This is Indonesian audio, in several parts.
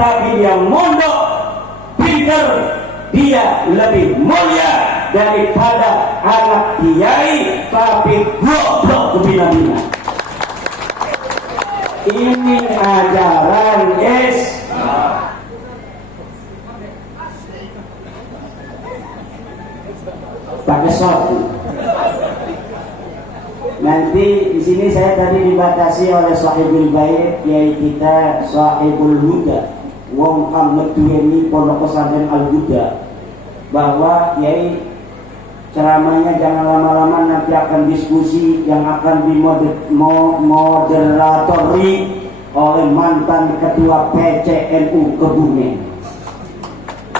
tapi dia mondok, pintar, dia lebih mulia daripada anak kiai tapi goblok kebina-bina. Ini ajaran Islam. Pakai sorti. Nanti di sini saya tadi dibatasi oleh Sahibul Bait, kiai kita Sahibul Huda, wong kang ngeduweni Pondok Pesantren Al Huda, bahwa kiai ceramahnya jangan lama-lama, nanti akan diskusi yang akan dimoderatori oleh mantan ketua PCNU Kebumen.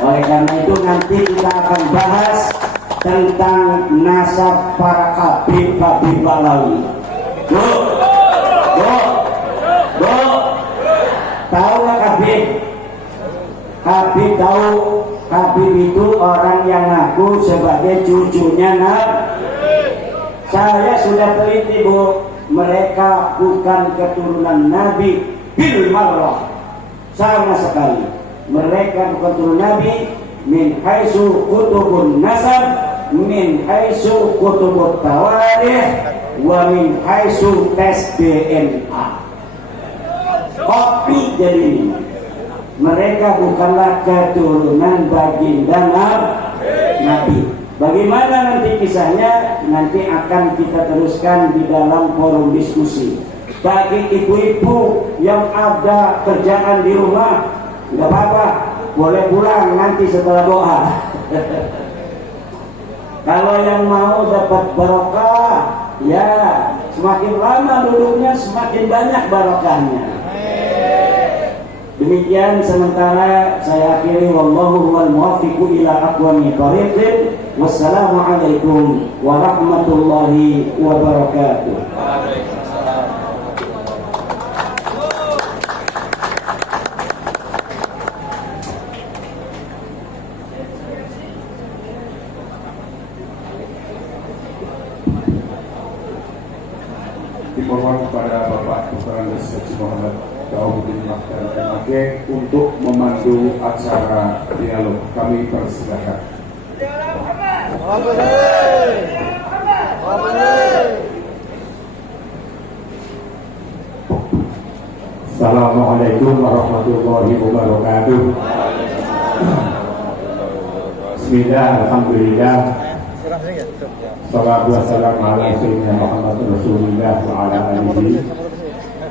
Oleh karena itu nanti kita akan bahas tentang nasab para Habib Balawi. Bu, tahu nggak Habib? Habib tahu. Habib itu orang yang ngaku sebagai cucunya Nabi. Saya sudah teliti, Bu, mereka bukan keturunan Nabi bil marrah, sama sekali. Mereka bukan keturunan Nabi min haitsu kutubun nasab, min haitsu kutubut tawarikh, wa min haitsu tes DNA. Kopi jadi ini. Mereka bukanlah keturunan baginda Nabi. Bagaimana nanti kisahnya? Nanti akan kita teruskan di dalam forum diskusi. Bagi ibu-ibu yang ada kerjaan di rumah, nggak apa-apa, boleh pulang nanti setelah doa. Kalau yang mau dapat barokah, ya semakin lama duduknya semakin banyak barokahnya. Demikian sementara saya akhiri, wallahu huwal muwaffiqu ila aqwamit thoriq. Wassalamualaikum warahmatullahi wabarakatuh. Dimohon kepada Bapak Dr. Andes Haji Muhammad Daud-Uddin Makhtar MAG untuk memandu acara dialog. Kami persilakan. Assalamualaikum warahmatullahi wabarakatuh. Bismillah, alhamdulillah. Salatu wassalamu ala sayyidina Muhammad Rasulillah wa ala alihi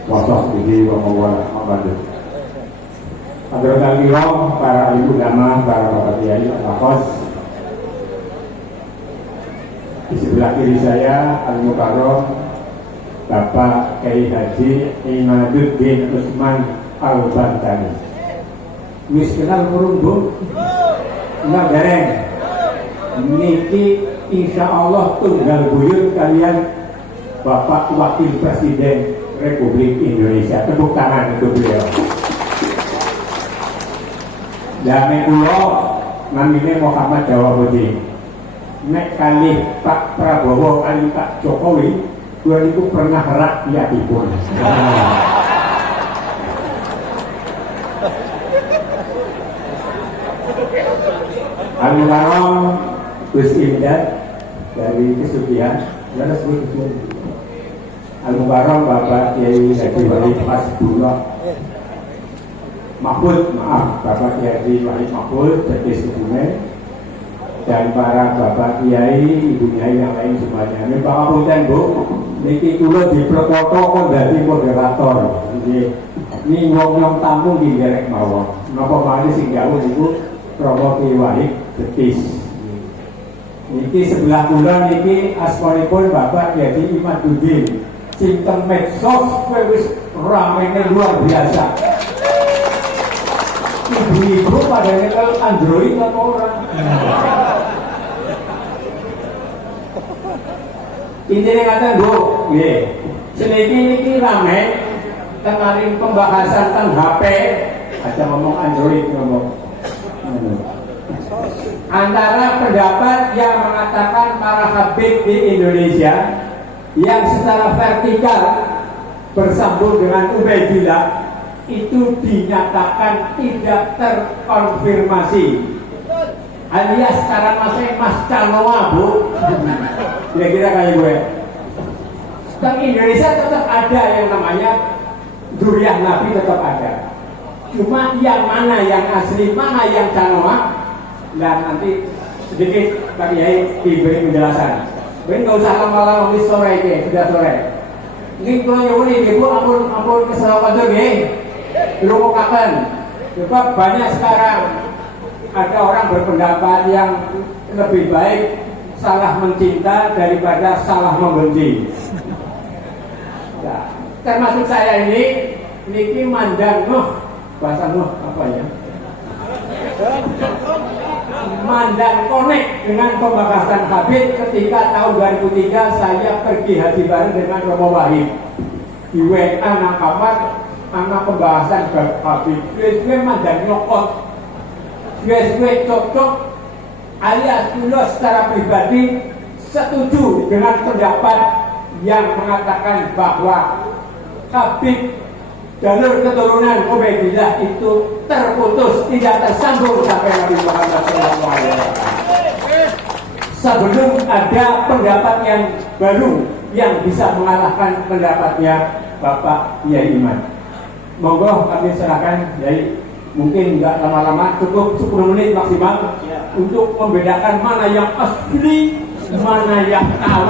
wa sahbihi wa mawala mabadu. Hadratul kiram, para ibu ulama, para bapak kiai, al-akhos. Di sebelah kiri saya Al-Mukarram Bapak Kiai Haji Imaduddin Usman Al-Bantani. Wis kenal murung, Bu? Enggak dereng. Niki insya Allah tunggal buyut kalian Bapak Wakil Presiden Republik Indonesia. Tepuk tangan untuk beliau. Dame kula namine Muhammad Jawabuddin. Nek kali Pak Prabowo kali Pak Jokowi, dua itu pernah rakyatipun. Al-Mukarram Gus Imdad dari Kesugihan, jelas begitu. Al-Mukarram Bapak Kiai Haji Wahid Hasbullah Mahfud, maaf, Bapak Kiai Wahid Mahfud dari Kesugihan, dan para Bapak Kiai, Ibu Kiai yang lain semuanya. Ini Pak Kaputen, Bu, niki kula diperkoto kon dadi moderator. Ini ngomong tamu di derek mawon. Napa malih sing jauh niku Romo Kiai Wahid Betis. Niki sebelah kula niki asmanipun Bapak Kiai Imaduddin. Cinten medsos wis ramene luar biasa. Ibu-ibu pada nyekel Android apa orang? Intinya kata Bu, seniki rame kemarin pembahasan tentang HP, aja ngomong Android ngomong. Antara pendapat yang mengatakan para Habib di Indonesia yang secara vertikal bersambung dengan Ubaidillah, itu dinyatakan tidak terkonfirmasi, alias secara mas canoa bu, kira-kira kayak gue. Di Indonesia tetap ada yang namanya durian Nabi, tetap ada. Cuma yang mana yang asli, mana yang canoa, dan nanti sedikit Pak Kiai diberi penjelasan. Mungkin nggak usah lama-lama di sore ini, sudah sore. Mungkin kalau nyuwun ibu ampun keselamatan tuh nih, lu kapan? Sebab banyak sekarang ada orang berpendapat yang lebih baik salah mencinta daripada salah membenci. Nah, termasuk saya ini niki mandang bahasa apa ya? Mandang connect dengan pembahasan Habib ketika tahun 2003 saya pergi haji bareng dengan Romo Wahid di WA nang kamar, anak pembahasan Habib. Gue mandang nyokot, gue cocok, alias dulu secara pribadi setuju dengan pendapat yang mengatakan bahwa Habib jalur keturunan Ubaidillah itu terputus, tidak tersambung sampai Nabi Muhammad SAW. Sebelum ada pendapat yang baru yang bisa mengalahkan pendapatnya Bapak Kiai Iman. Monggo kami serahkan Kiai, mungkin nggak lama-lama, cukup 10 menit maksimal untuk membedakan mana yang asli, mana yang KW.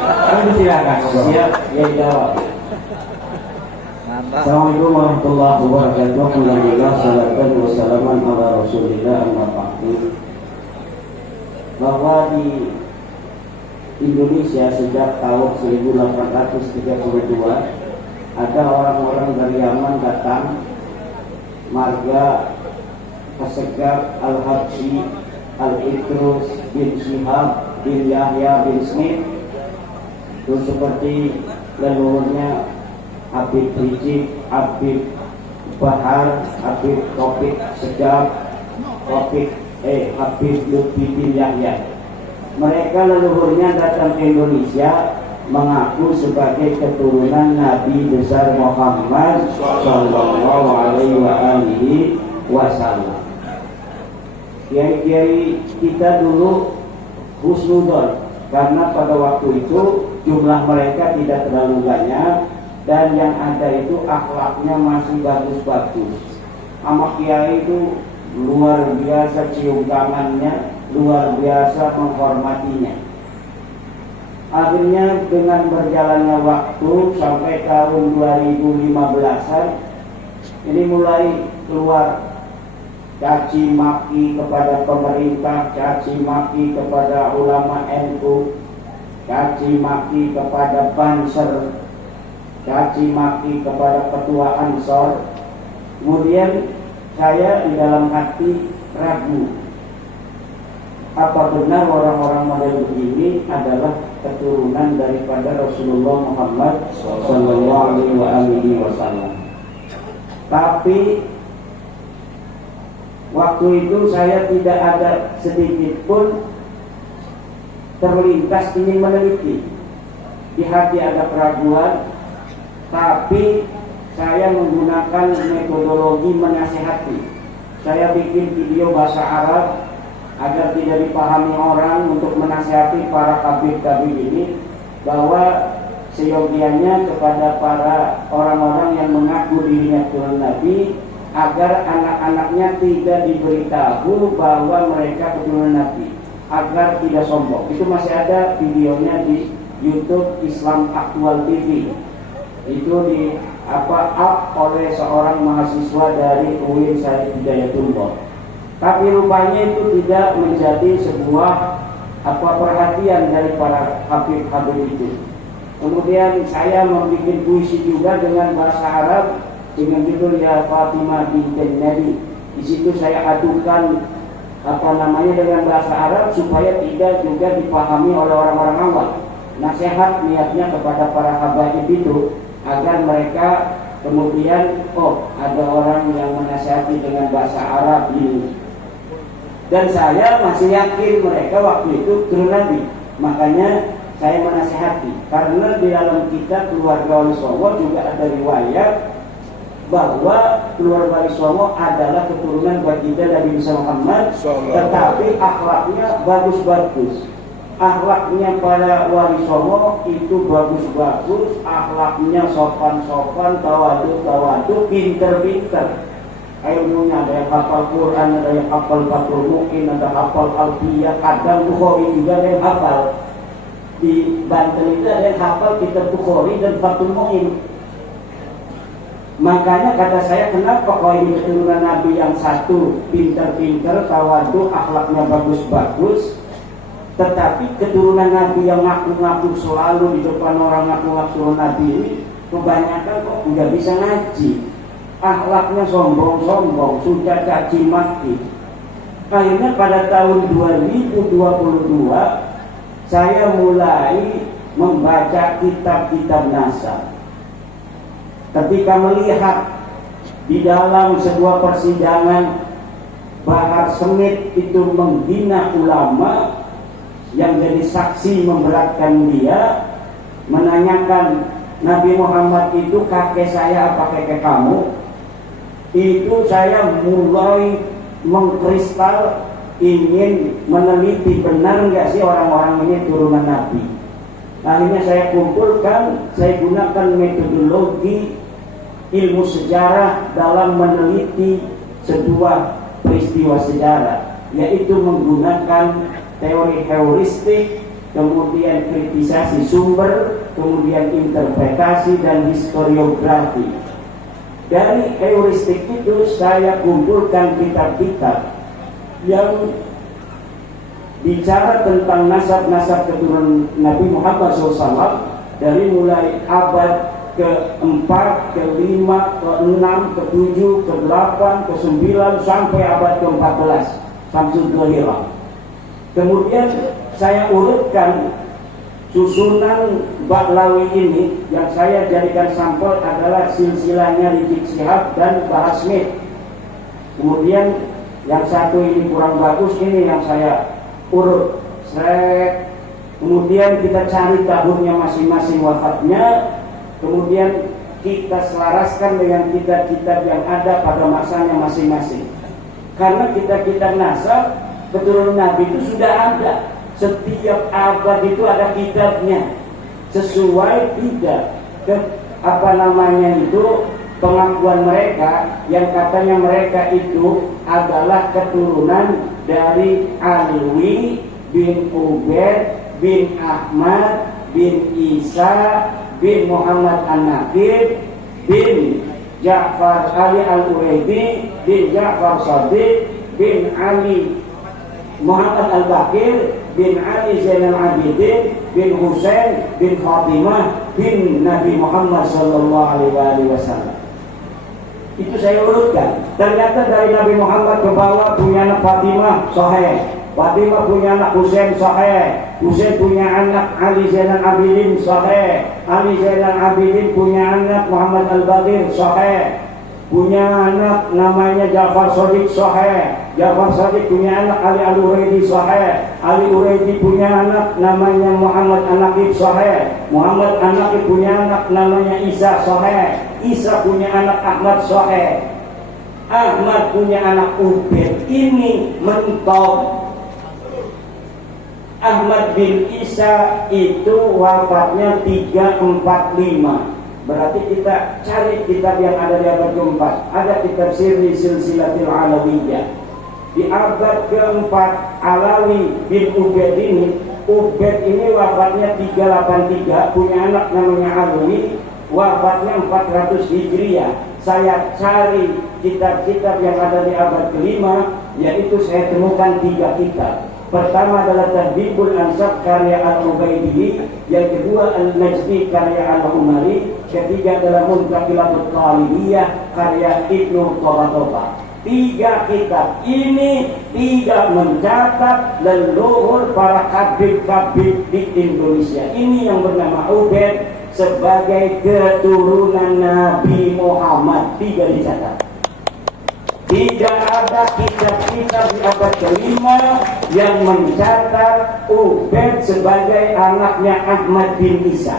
Kami silakan. Siap, Kiai jawab. Assalamualaikum warahmatullahi wabarakatuh. Alhamdulillah, salatan wassalaman ala rasulillah amma ba'du. Bahwa di Indonesia sejak tahun 1832 ada orang-orang dari Yaman datang, marga Kasegab Al-Habsyi, Al-Idrus bin Syihab bin Yahya bin Smith, itu seperti leluhurnya Habib Rizik, Habib Bahar, Habib Taufik Segaf, Habib Lutfi bin Yahya. Mereka leluhurnya datang ke Indonesia mengaku sebagai keturunan Nabi besar Muhammad Sallallahu Alaihi Wasallam. Kiai-kiai kita dulu husnudon karena pada waktu itu jumlah mereka tidak terlalu banyak. Dan yang ada itu akhlaknya masih bagus-bagus. Sama kiai itu luar biasa cium tangannya, luar biasa menghormatinya. Akhirnya dengan berjalannya waktu sampai tahun 2015-an, ini mulai keluar caci maki kepada pemerintah, caci maki kepada ulama NU, caci maki kepada Banser, caci maki kepada ketua Ansor. Kemudian saya di dalam hati ragu, apa benar orang-orang model begini adalah keturunan daripada Rasulullah Muhammad Sallallahu Alaihi Wasallam. Tapi waktu itu saya tidak ada sedikit pun terlintas ingin meneliti. Di hati ada keraguan. Tapi saya menggunakan metodologi menasihati. Saya bikin video bahasa Arab agar tidak dipahami orang untuk menasihati para tabib-tabib ini, bahwa seyogianya kepada para orang-orang yang mengaku dirinya keturunan Nabi, agar anak-anaknya tidak diberitahu bahwa mereka keturunan Nabi, agar tidak sombong. Itu masih ada videonya di YouTube Islam Aktual TV. Itu di up oleh seorang mahasiswa dari UIN Syarif Hidayatullah. Tapi rupanya itu tidak menjadi sebuah perhatian dari para habib-habib itu. Kemudian saya membuat puisi juga dengan bahasa Arab dengan judul Ya Fatimah binti Nabi. Di situ saya adukan dengan bahasa Arab supaya tidak juga dipahami oleh orang-orang awam. Nasihat niatnya kepada para habaib itu agar mereka kemudian ada orang yang menasihati dengan bahasa Arab ini. Dan saya masih yakin mereka waktu itu turun Nabi. Makanya saya menasihati, karena di dalam kitab Keluarga Wali Songo juga ada riwayat bahwa keluarga Warisomo adalah keturunan baginda Nabi Muhammad, tetapi akhlaknya bagus-bagus. Akhlaknya para Warisomo itu bagus-bagus, akhlaknya sopan-sopan, tawadu, pinter-pinter. Ilmunya ada yang hafal Quran, ada yang hafal Fathul Mu'in, ada hafal Alfiyah, kadang Bukhari juga ada yang hafal. Di Banten itu ada yang hafal kitab Bukhari dan Fathul Mu'in. Makanya kata saya, kenapa kau ini keturunan Nabi yang satu pinter-pinter, tawadu, akhlaknya bagus-bagus, tetapi keturunan Nabi yang ngaku-ngaku selalu di depan orang ngaku-ngaku Nabi ini kebanyakan kok nggak bisa ngaji, akhlaknya sombong-sombong, sudah caci maki. Akhirnya pada tahun 2022 saya mulai membaca kitab-kitab nasab. Ketika melihat di dalam sebuah persidangan Bahar Smith itu menghina ulama, yang jadi saksi memberatkan dia, menanyakan Nabi Muhammad itu kakek saya apa kakek kamu, itu saya mulai mengkristal, ingin meneliti benar nggak sih orang-orang ini turunan Nabi. Akhirnya saya kumpulkan, saya gunakan metodologi ilmu sejarah dalam meneliti sebuah peristiwa sejarah, yaitu menggunakan teori heuristik, kemudian kritisasi sumber, kemudian interpretasi dan historiografi. Dari heuristik itu saya kumpulkan kitab-kitab yang bicara tentang nasab-nasab keturunan Nabi Muhammad SAW, dari mulai abad ke-4, ke-5, ke-6, ke-7, ke-8, ke-9 sampai abad ke-14 Samsul Dhahirah. Kemudian saya urutkan susunan Ba'lawi ini, yang saya jadikan sampel adalah silsilahnya Rizik Syihab dan Bahar Smith. Kemudian yang satu ini kurang bagus, ini yang saya urut. Kemudian kita cari tahunnya masing-masing wafatnya, kemudian kita selaraskan dengan kitab-kitab yang ada pada masanya masing-masing. Karena kitab-kitab nasab keturunan Nabi itu sudah ada, setiap abad itu ada kitabnya, sesuai tidak pengakuan mereka yang katanya mereka itu adalah keturunan dari Alwi bin Ubaid bin Ahmad bin Isa bin Muhammad An-Nakib bin Ja'far Ali Al-Uraidi bin Ja'far Shadiq bin Ali Muhammad Al-Bakir bin Ali Zainal Abidin bin Husain bin Fatimah bin Nabi Muhammad sallallahu alaihi wasallam. Itu saya urutkan. Ternyata dari Nabi Muhammad ke bawah punya anak Fatimah, sahih. Fatimah punya anak Husain, sahih. Husain punya anak Ali Zainal Abidin, sahih. Ali Zainal Abidin punya anak Muhammad Al-Bakir, sahih. Punya anak namanya Ja'far Shadiq, sahih. Ja'far Shadiq punya anak Ali Al-Uraidi, sahih. Ali Uraidi punya anak namanya Muhammad An-Nakib, sahih. Muhammad An-Nakib punya anak namanya Isa, sahih. Isa punya anak Ahmad, sahih. Ahmad punya anak Ubaid. Ini mentok. Ahmad bin Isa itu wafatnya 345. Berarti kita cari kitab yang ada di abad ke-4. Ada kitab Sirri Silsilatil Alawiyah. Di abad ke-4 Alawi bin Ubaid ini, Ubaid ini wafatnya 383, punya anak namanya Alwi, wafatnya 400 Hijriah. Saya cari kitab-kitab yang ada di abad ke-5, yaitu saya temukan 3 kitab. Pertama adalah Tadbibul Ansab karya Al-Ubaidili, yang kedua Al-Najdi karya Al-Umari, ketiga adalah Muntaqilatul Talibiyah karya Ibnu Toba. 3 kitab ini tidak mencatat leluhur para kabib-kabib di Indonesia. Ini yang bernama Ubaid sebagai keturunan Nabi Muhammad, tidak dicatat. Tidak ada kitab-kitab di abad ke-5 yang mencatat Ubaid sebagai anaknya Ahmad bin Isa.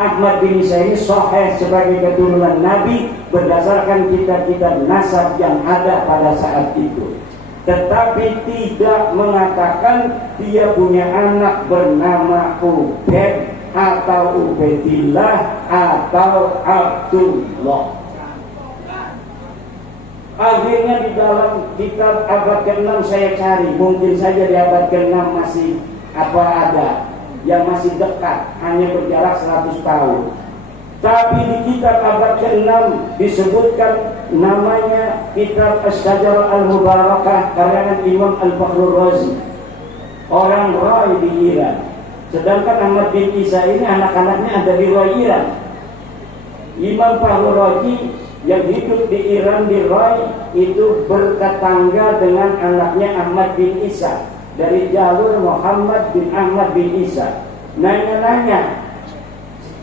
Ahmad bin Isa ini sahih sebagai keturunan Nabi berdasarkan kitab-kitab nasab yang ada pada saat itu. Tetapi tidak mengatakan dia punya anak bernama Ubaid atau Ubaidillah atau Abdullah. Akhirnya di dalam kitab abad ke-6 saya cari, mungkin saja di abad ke-6 masih ada yang masih dekat, hanya berjarak 100 tahun. Tapi di kitab abad ke-6 disebutkan namanya kitab Asy-Syajarah Al-Mubarakah karangan Imam Al-Fakhrur Razi, orang Rai di Iran. Sedangkan Ahmad bin Isa ini anak-anaknya ada di Rai Iran. Imam Fakhrur Razi yang hidup di Iran di Rai itu bertetangga dengan anaknya Ahmad bin Isa dari jalur Muhammad bin Ahmad bin Isa. Nanya-nanya,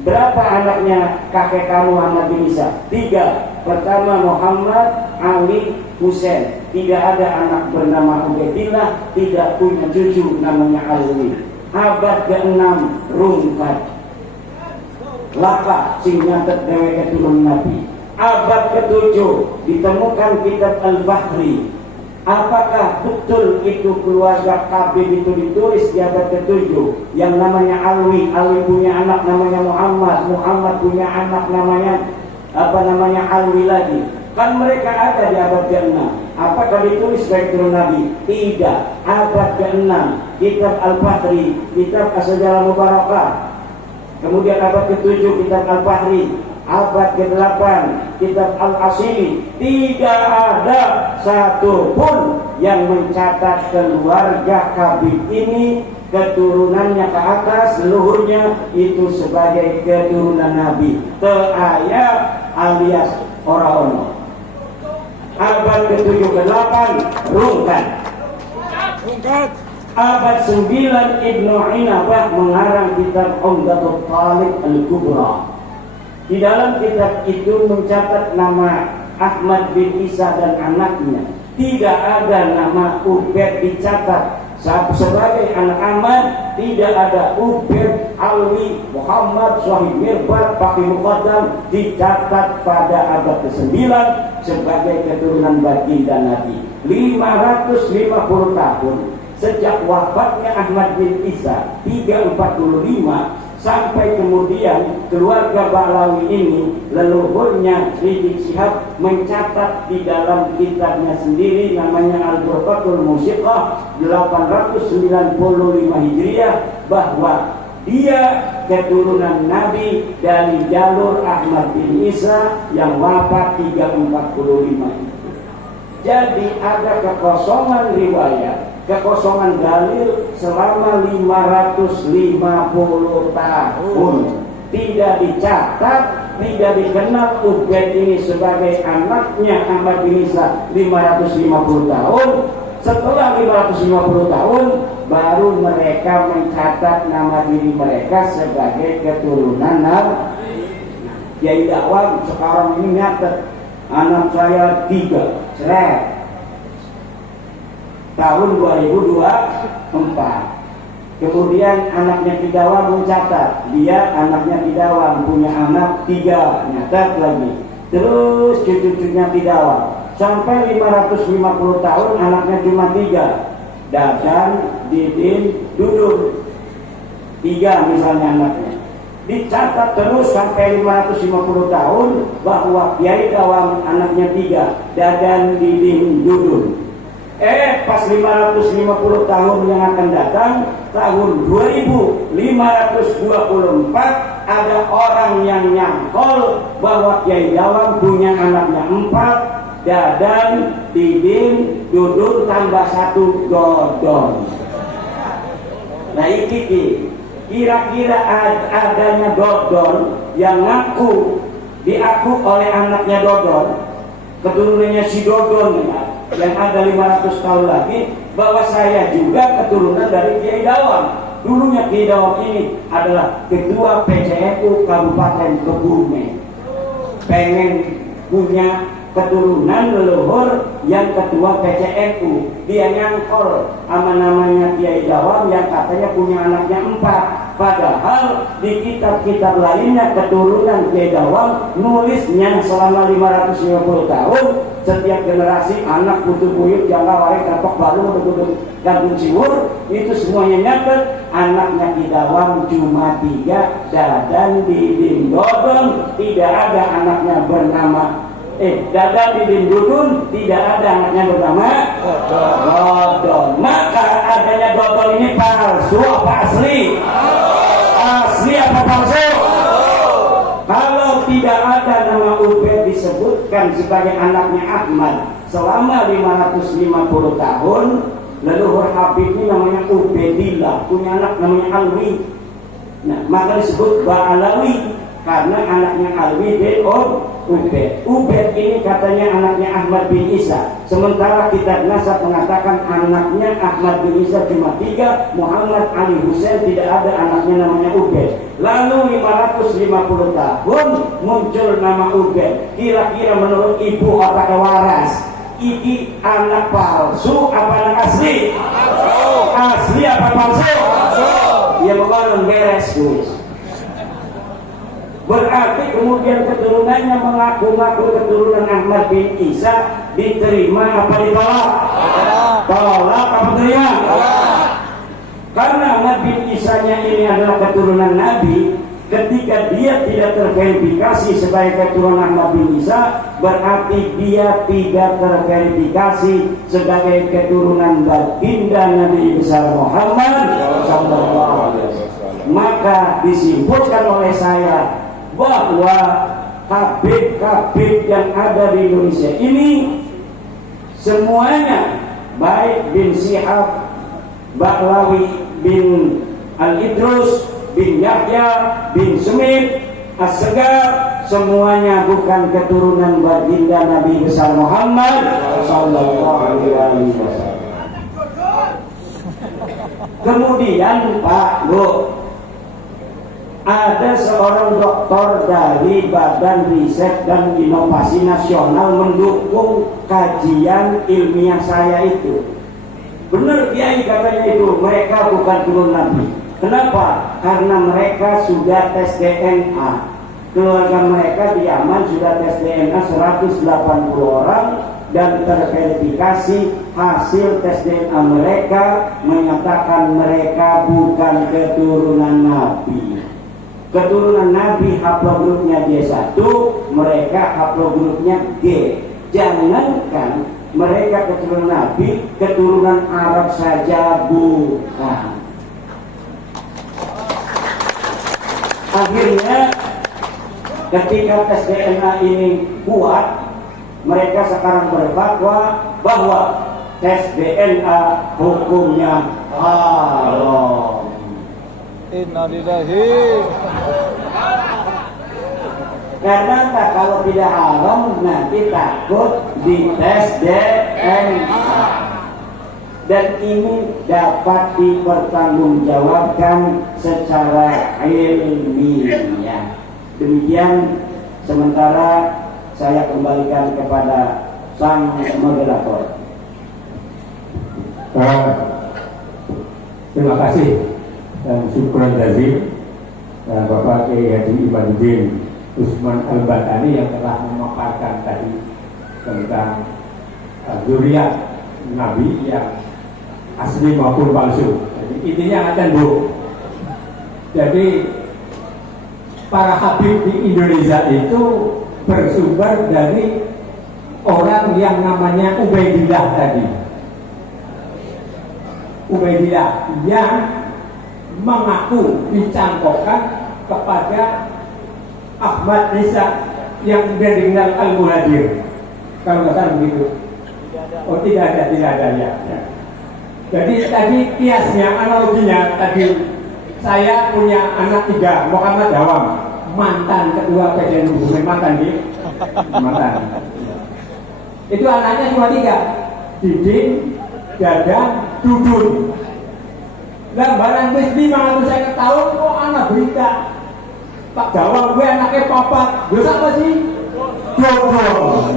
berapa anaknya kakek kamu Ahmad bin Isa? 3. Pertama Muhammad, Ali, Husain. Tidak ada anak bernama Ubaidillah, tidak punya cucu namanya Alwi. Abad ke-6 rungkat laka sing nyatet dheweke turun Nabi. Abad ke-7 ditemukan kitab Al-Bahri. Apakah betul itu keluarga Kabir itu ditulis di abad ke-7 yang namanya Alwi? Alwi punya anak namanya Muhammad, Muhammad punya anak namanya Alwi lagi. Kan mereka ada di abad ke-6. Apakah ditulis sebagai turun Nabi? Tidak. Abad ke-6 kitab Al-Bahri, kitab Asy-Syajarah Mubarakah. Kemudian abad ke-7 kitab Al-Bahri. Abad ke-8 kitab Al-Asili. Tidak ada satu pun yang mencatat keluarga Kabir ini keturunannya ke atas leluhurnya itu sebagai keturunan Nabi. Teaya alias orang-orang. Abad ke-7 ke-8 rungkat. Abad 9 Ibnu Inabah mengarang kitab Umdatul Talib Al-Kubra. Di dalam kitab itu mencatat nama Ahmad bin Isa dan anaknya. Tidak ada nama Ubaid dicatat sebagai anak Ahmad. Tidak ada Ubaid, Alwi, Muhammad, Syahid Mirbat, Baqi Muqaddam dicatat pada abad ke-9 sebagai keturunan baginda Nabi. 550 tahun sejak wafatnya Ahmad bin Isa 345 sampai kemudian keluarga Ba'lawi ini leluhurnya Rizik Syihab mencatat di dalam kitabnya sendiri namanya Al-Burqatul Musiqah 895 Hijriah bahwa dia keturunan Nabi dari jalur Ahmad bin Isa yang wafat 345 itu. Jadi ada kekosongan riwayat, kekosongan dalil selama 550 tahun. Tidak dicatat, tidak dikenal Ubaid ini sebagai anaknya Ahmad bin Isa 550 tahun. Setelah 550 tahun baru mereka mencatat nama diri mereka sebagai keturunan Nabi. Kiai dakwah sekarang ini nyatet anak saya 3 tahun 2024. Kemudian anaknya Kidawam mencatat, dia anaknya Kidawam punya anak 3, nyatat lagi. Terus cucu-cucunya Kidawam sampai 550 tahun anaknya cuma 3. Dadan, Didin, Dudun 3 misalnya anaknya. Dicatat terus sampai 550 tahun bahwa Kiai Dawam anaknya 3, Dadan, Didin, Dudun. Pas 550 tahun yang akan datang, tahun 2524 ada orang yang nyangkol bahwa Kiai Dawam punya anaknya 4, Dadan, Didin, Dudun tambah 1 Dodon. Nah ini kira-kira adanya Dodon yang diaku oleh anaknya Dodon, keturunannya si Dodon yang ada 500 tahun lagi, bahwa saya juga keturunan dari Kiai Dawam. Dulunya Kiai Dawam ini adalah ketua PCNU Kabupaten Kebumen. Pengen punya keturunan leluhur yang ketua PCNU. Dia nyangkol sama namanya Kiai Dawam yang katanya punya anaknya 4. Padahal di kitab-kitab lainnya keturunan Kiai Dawam nulisnya selama 550 tahun setiap generasi anak putu buyut jangka warik kapok baru gabung siwur itu semuanya nyatet anaknya Kiai Dawam cuma 3 dadan didin dodon tidak ada anaknya bernama dadan didin dudun tidak ada anaknya bernama dodon. Maka adanya dodon ini palsu apa asli? Asli apa palsu? Kalau tidak ada nama Ubed disebutkan sebagai anaknya Ahmad selama 550 tahun, leluhur Habib ini namanya Ubedillah, punya anak namanya Alwi. Nah, maka disebut Ba'alawi karena anaknya Alwi bin Ubed. Ubed ini katanya anaknya Ahmad bin Isa. Sementara kitab nasab mengatakan anaknya Ahmad bin Isa cuma 3, Muhammad Ali Husain tidak ada anaknya namanya Ubed. Lalu 550 tahun muncul nama Ubed. Kira-kira menurut ibu apakah waras? Ini anak palsu apa anak asli? Asli apa palsu? Ya pokoknya beres guys. Berarti kemudian keturunannya mengaku-ngaku keturunan Ahmad bin Isa diterima apa ditolak? Tolak apa terima? Karena Ahmad bin Isa-nya ini adalah keturunan Nabi, ketika dia tidak terverifikasi sebagai keturunan Ahmad bin Isa, berarti dia tidak terverifikasi sebagai keturunan baginda Nabi besar Muhammad sallallahu alaihi wasallam. Maka disimpulkan oleh saya bahwa habib-habib yang ada di Indonesia ini semuanya baik bin Syihab, Ba'lawi bin Al-Idrus, bin Yahya, bin Semit, As-Segar, semuanya bukan keturunan baginda Nabi besar Muhammad sallallahu alaihi wasallam. Kemudian Pak Bu, ada seorang doktor dari Badan Riset dan Inovasi Nasional mendukung kajian ilmiah saya itu. Benar Kiai katanya itu, mereka bukan turun Nabi. Kenapa? Karena mereka sudah tes DNA. Keluarga mereka di Yaman sudah tes DNA 180 orang dan terverifikasi hasil tes DNA mereka menyatakan mereka bukan keturunan Nabi. Keturunan Nabi haplogrupnya D1, mereka haplogrupnya G. Jangankan mereka keturunan Nabi, keturunan Arab saja bukan. Akhirnya ketika tes DNA ini kuat, mereka sekarang berfatwa bahwa tes DNA hukumnya haram. Innalillahi. Karena kalau tidak haram nanti takut dites DNA. Dan ini dapat dipertanggungjawabkan secara ilmiah. Demikian sementara saya kembalikan kepada sang moderator. Terima kasih dan syukuran jazil Bapak Kiai Haji Imaduddin Usman Al-Batani yang telah memaparkan tadi tentang zuriat Nabi yang asli maupun palsu. Jadi intinya akan Bu. Jadi para habib di Indonesia itu bersumber dari orang yang namanya Ubaidillah tadi. Ubaidillah yang mengaku dicangkokkan kepada Ahmad Isa yang dikenal Al-Muhadir. Kalau nggak salah begitu. Oh tidak ada ya. Jadi tadi kiasnya, analoginya tadi saya punya anak 3, Muhammad Dawam, mantan ketua PDN Bumen, mantan gitu. Mantan. Itu anaknya cuma 3, Didin, Dadang, Dudun. Lah barang wis 500 tahun kok anak berita Pak Dawam gue anaknya 4, yo apa sih? Dodol.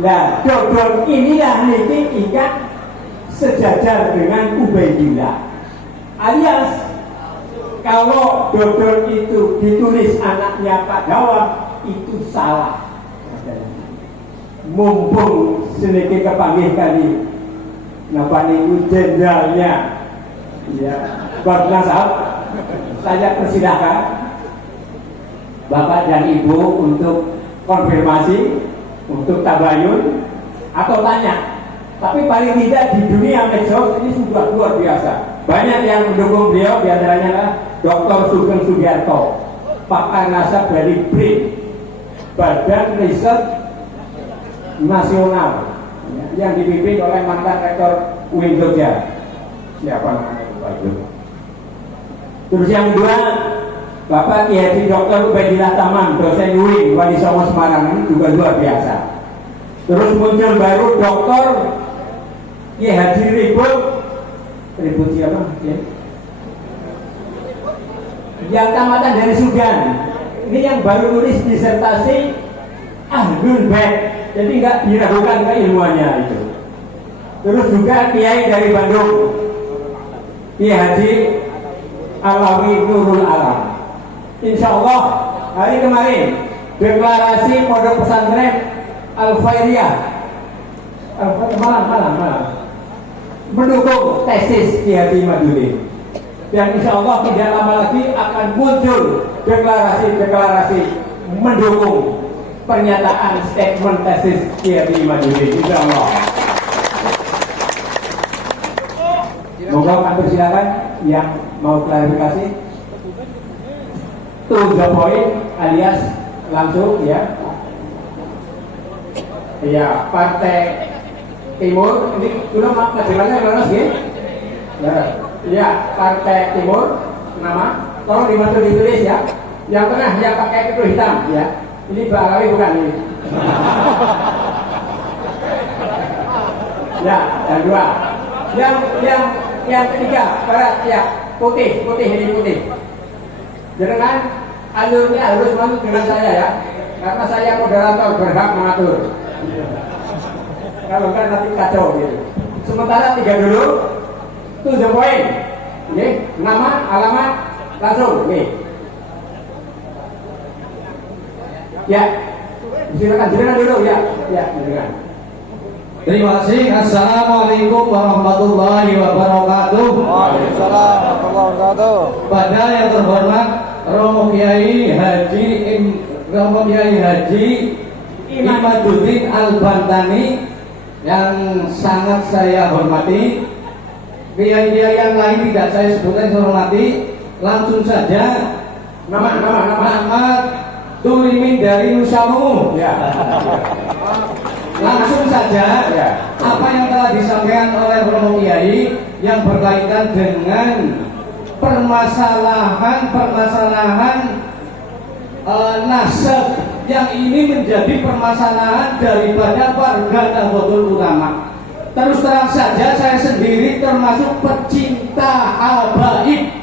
Nah, dodol inilah niki ikan sejajar dengan Ubaidillah. Alias kalau dodol itu ditulis anaknya Pak Dawang itu salah. Mumpung sedikit kepanggih kali napa niku jenderalnya ya Bapak Nasab, saya persilahkan Bapak dan Ibu untuk konfirmasi, untuk tabayun atau tanya. Tapi paling tidak di dunia medsos ini sudah luar biasa. Banyak yang mendukung beliau, diantaranya Dr. Sugeng Sugiarto, pakar nasab dari BRIN, Badan Riset Nasional, yang dipimpin oleh mantan rektor UIN Jogja. Siapa namanya Pak Ibu? Terus yang kedua, Bapak Kiai Haji Dr. Ubaidillah Tamam, dosen UIN Wali Songo Semarang, ini juga luar biasa. Terus muncul baru Dr. Kiai Haji Ribut siapa? Ya. Yang tamatan dari Sudan. Ini yang baru nulis disertasi Ahlul Bait. Jadi nggak diragukan keilmuannya itu. Terus juga Kiai dari Bandung, Kiai Haji Alawi Nurul Alam. Insya Allah hari kemarin deklarasi pondok pesantren Al-Fairiyah malam mendukung tesis Kiai Haji Maduri. Dan insya Allah tidak lama lagi akan muncul deklarasi mendukung pernyataan statement tesis Kiai Haji Maduri. Insya Allah. Moga kami silakan yang mau klarifikasi. To the point alias langsung ya. Ya, Partai Timur ini dulu majalahnya lolos ya. Ya, Partai Timur nama. Tolong dibantu ditulis ya. Yang tengah yang pakai itu hitam ya. Ini Pak Alawi bukan ini. Ya, yang dua. Yang ketiga, barat ya, putih ini putih. Jangan alurnya harus masuk dengan saya ya. Karena saya moderator berhak mengatur. Kalau kan nanti kacau gitu. Sementara tiga dulu, to the point. Oke, nama, alamat, langsung. Oke. Ya, silakan dulu ya, silakan. Terima kasih. Assalamualaikum warahmatullahi wabarakatuh. Waalaikumsalam warahmatullahi wabarakatuh. Pada yang terhormat Romo Kiai Haji Imaduddin Al-Bantani yang sangat saya hormati. Kiai-kiai yang lain tidak saya sebutkan, saya hormati. Langsung saja nama Tulimin dari Nusamu. Ya. Langsung saja ya. Apa yang telah disampaikan oleh Romo Kiai yang berkaitan dengan permasalahan nasab yang ini menjadi permasalahan daripada warga Nahdlatul Ulama. Terus terang saja saya sendiri termasuk pecinta habaib.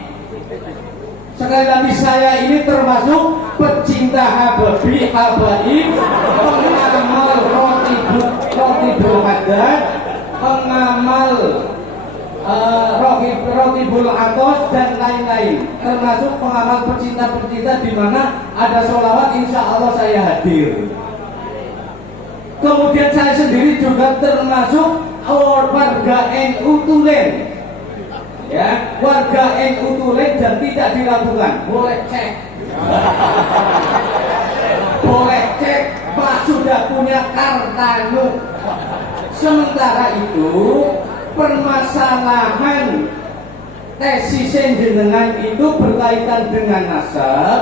Sekali lagi saya ini termasuk pecinta habaib, pengamal rotibul haddad, pengamal rotibul atos dan lain-lain. Termasuk pengamal pecinta-pecinta di mana ada sholawat, insya Allah saya hadir. Kemudian saya sendiri juga termasuk warga NU Tulen. Ya, warga NU Tulen dan tidak diragukan. Boleh cek. Boleh cek, Pak sudah punya kartanu. Sementara itu permasalahan tesis jenengan itu berkaitan dengan nasab.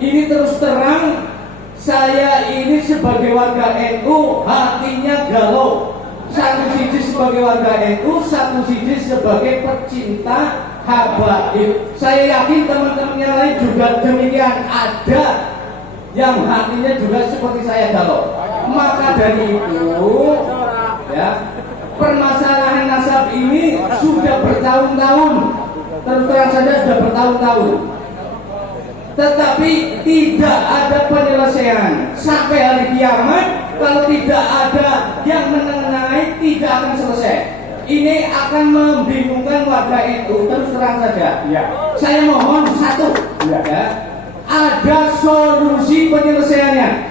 Ini terus terang saya ini sebagai warga NU hatinya galau. Satu sisi sebagai warga NU, satu sisi sebagai pecinta habaib. Saya yakin teman-teman yang lain juga demikian, ada yang hatinya juga seperti saya galau. Maka dari itu, ya, permasalahan nasab ini sudah bertahun-tahun, terus terang saja sudah bertahun-tahun. Tetapi tidak ada penyelesaian sampai hari kiamat. Kalau tidak ada yang menengahi, tidak akan selesai. Ini akan membingungkan warga NU. Terus terang saja. Ya. Saya mohon satu, Ya. ya, ada solusi penyelesaiannya.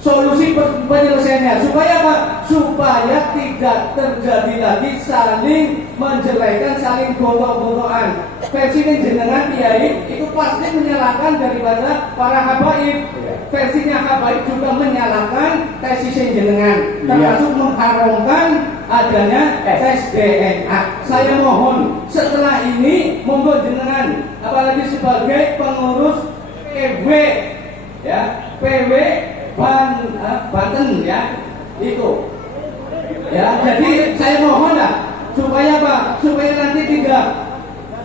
Solusi penyelesaiannya supaya apa? Supaya tidak terjadi lagi saling menjelekan, saling gontok-gontokan. Versi jenengan kiai itu pasti menyalahkan daripada para habaib. Versinya habaib juga menyalahkan tesis jenengan, termasuk mengharumkan adanya tes DNA. Saya mohon setelah ini monggo jenengan, apalagi sebagai pengurus PW, ya, PW Banten, ya, itu, ya. Jadi saya mohon lah supaya apa? Supaya nanti tidak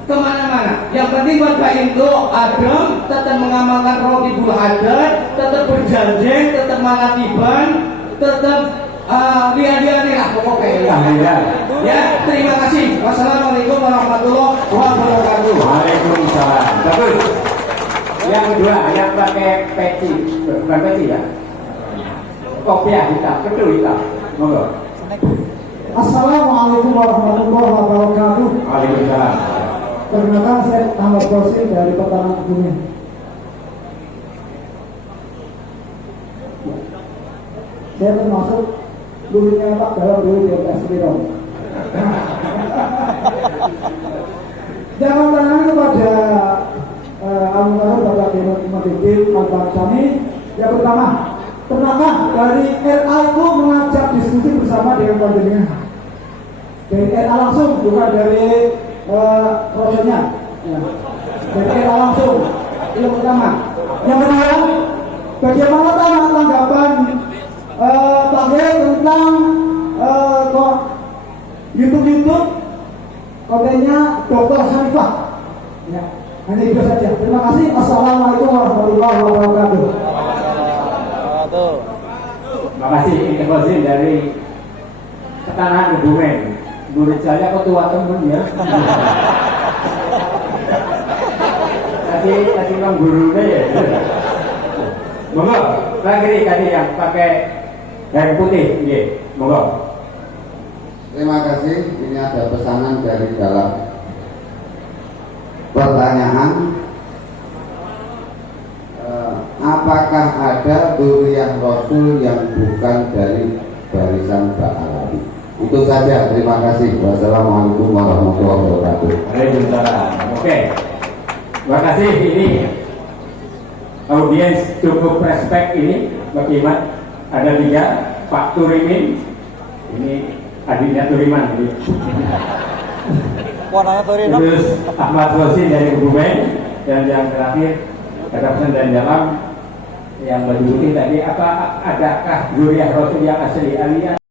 kemana-mana. Yang penting warga itu adem, tetap mengamalkan Raqibul Adat, tetap berjanji, tetap malakiban, tetap lihat-lihat lah pokoknya. Ya, terima kasih. Wassalamualaikum warahmatullahi wabarakatuh. Waalaikumsalam. Bagus. Yang kedua, yang pakai peci, bukan peci ya? Kopiah hitam, kedua hitam. Monggo. Assalamualaikum warahmatullahi wabarakatuh. Waalaikumsalam. Perkenalkan, saya Ahmad Kosim dari Petarang Kebumen. Saya termasuk dulunya Pak dalam dulu di MTS Bidong. Jangan tangan kepada almarhum Bapak Kemudian Al-Baksani. Yang pertama, pernahkah dari RA itu mengajak diskusi bersama dengan panjenengan? Dari RA langsung, bukan dari prosesnya, ya. Dari RA langsung. Itu pertama. Yang kedua, bagaimana tanggapan Pak Gey tentang YouTube kontennya Dr. Hanifah? Ya, hanya itu saja. Terima kasih. Assalamualaikum warahmatullahi wabarakatuh. Terima kasih intervensi dari Ketanahan Kebumen. Murid saya ketua temen ya. Kasih bang gurunya ya. Monggo, lagi tadi yang pakai kain putih, iya. Monggo. Terima kasih. Ini ada pesanan dari dalam pertanyaan. Apakah ada dzurriyyah Rasul yang bukan dari barisan Ba'alawi? Itu saja. Terima kasih. Wassalamualaikum warahmatullahi wabarakatuh. Waalaikumsalam. Oke. Terima kasih. Ini audiens cukup respect ini. Bagaimana? Ada 3. Pak Turimin. Ini adiknya Turiman. Warnanya Torino. Terus Ahmad Rosin dari Kebumen. Dan yang terakhir ada pesan dari dalam yang baju putih tadi. Adakah dzurriyyah Rasul yang asli alias